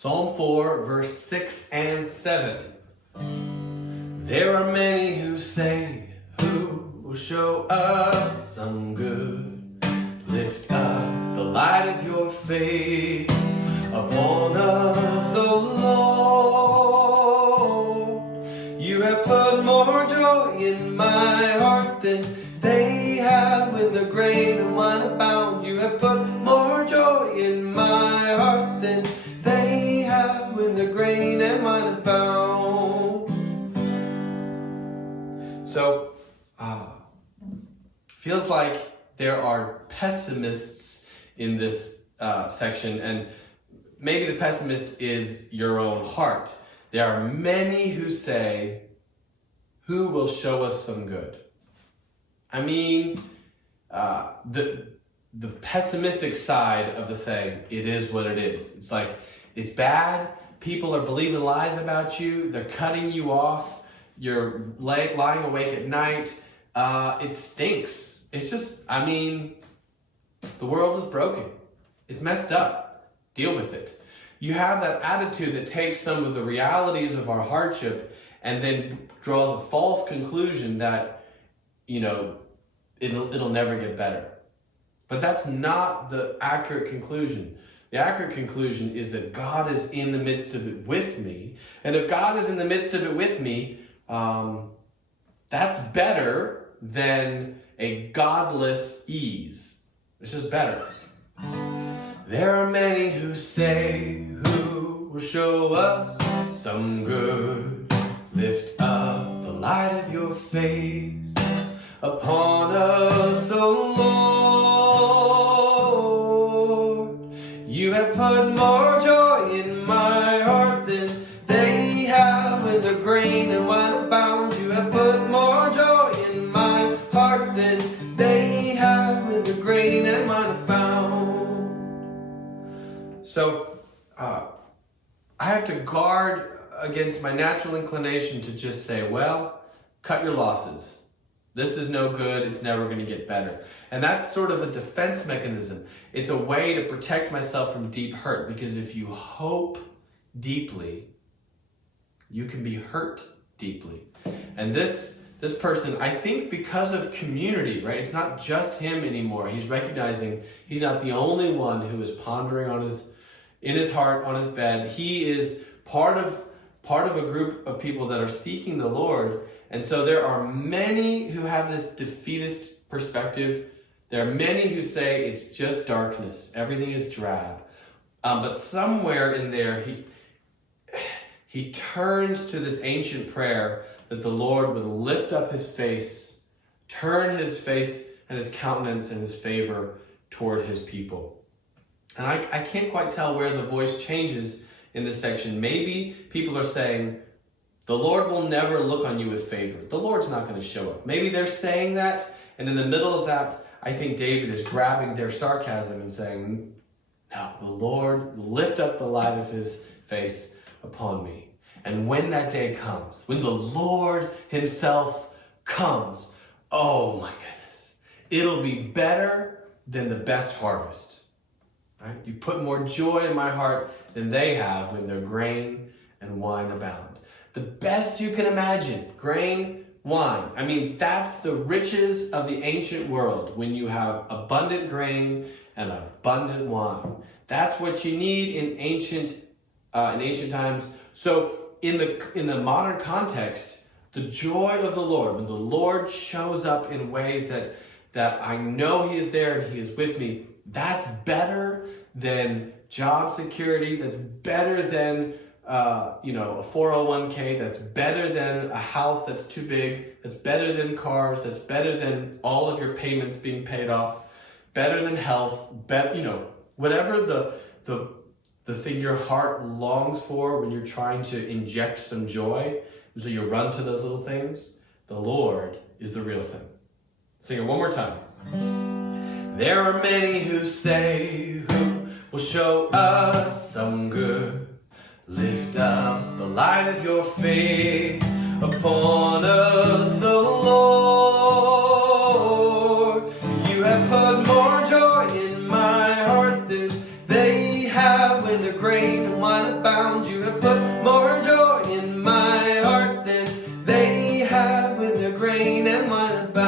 Psalm 4, verse 6 and 7. There are many who say, who will show us some good? Lift up the light of your face upon us, O Lord. You have put more joy in my heart than they have when the grain and wine abound. You have put more joy in my heart than they have when the grain and wine abound. So, feels like there are pessimists in this section, and maybe the pessimist is your own heart. There are many who say, who will show us some good? I mean, the pessimistic side of the saying, it is what it is. It's like, it's bad. People are believing lies about you. They're cutting you off. You're lying awake at night. It stinks. It's just, I mean, the world is broken. It's messed up. Deal with it. You have that attitude that takes some of the realities of our hardship and then draws a false conclusion that, you know, it'll never get better. But that's not the accurate conclusion. The accurate conclusion is that God is in the midst of it with me. And if God is in the midst of it with me, that's better than a godless ease. It's just better. There are many who say, who will show us some good? Lift up the light of your face upon us, O Lord. You have put more joy in my heart than they have when the grain and wine abound. You have put more joy in my heart than they have when the grain and wine abound. So, I have to guard against my natural inclination to just say, well, cut your losses. This is no good. It's never going to get better. And that's sort of a defense mechanism. It's a way to protect myself from deep hurt, because if you hope deeply, you can be hurt deeply. And this person, I think because of community, right? It's not just him anymore. He's recognizing he's not the only one who is pondering in his heart, on his bed. He is part of a group of people that are seeking the Lord. And so there are many who have this defeatist perspective. There are many who say it's just darkness. Everything is drab. But somewhere in there, he turns to this ancient prayer that the Lord would lift up his face, turn his face and his countenance and his favor toward his people. And I can't quite tell where the voice changes in this section. Maybe people are saying, the Lord will never look on you with favor. The Lord's not going to show up. Maybe they're saying that, and in the middle of that, I think David is grabbing their sarcasm and saying, no, the Lord will lift up the light of his face upon me. And when that day comes, when the Lord himself comes, oh my goodness, it'll be better than the best harvest. Right? You put more joy in my heart than they have when their grain and wine abound. The best you can imagine, grain, wine. I mean, that's the riches of the ancient world, when you have abundant grain and abundant wine. That's what you need in ancient times. So in the modern context, the joy of the Lord, when the Lord shows up in ways that I know he is there and he is with me, that's better than job security. That's better than a 401k. That's better than a house that's too big. That's better than cars. That's better than all of your payments being paid off. Better than health. Whatever the thing your heart longs for when you're trying to inject some joy, so you run to those little things. The Lord is the real thing. Sing it one more time. There are many who say, who will show us some good? Lift up the light of your face upon us, O Lord. You have put more joy in my heart than they have when the grain and wine abound. You have put more joy in my heart than they have with their grain and wine abound.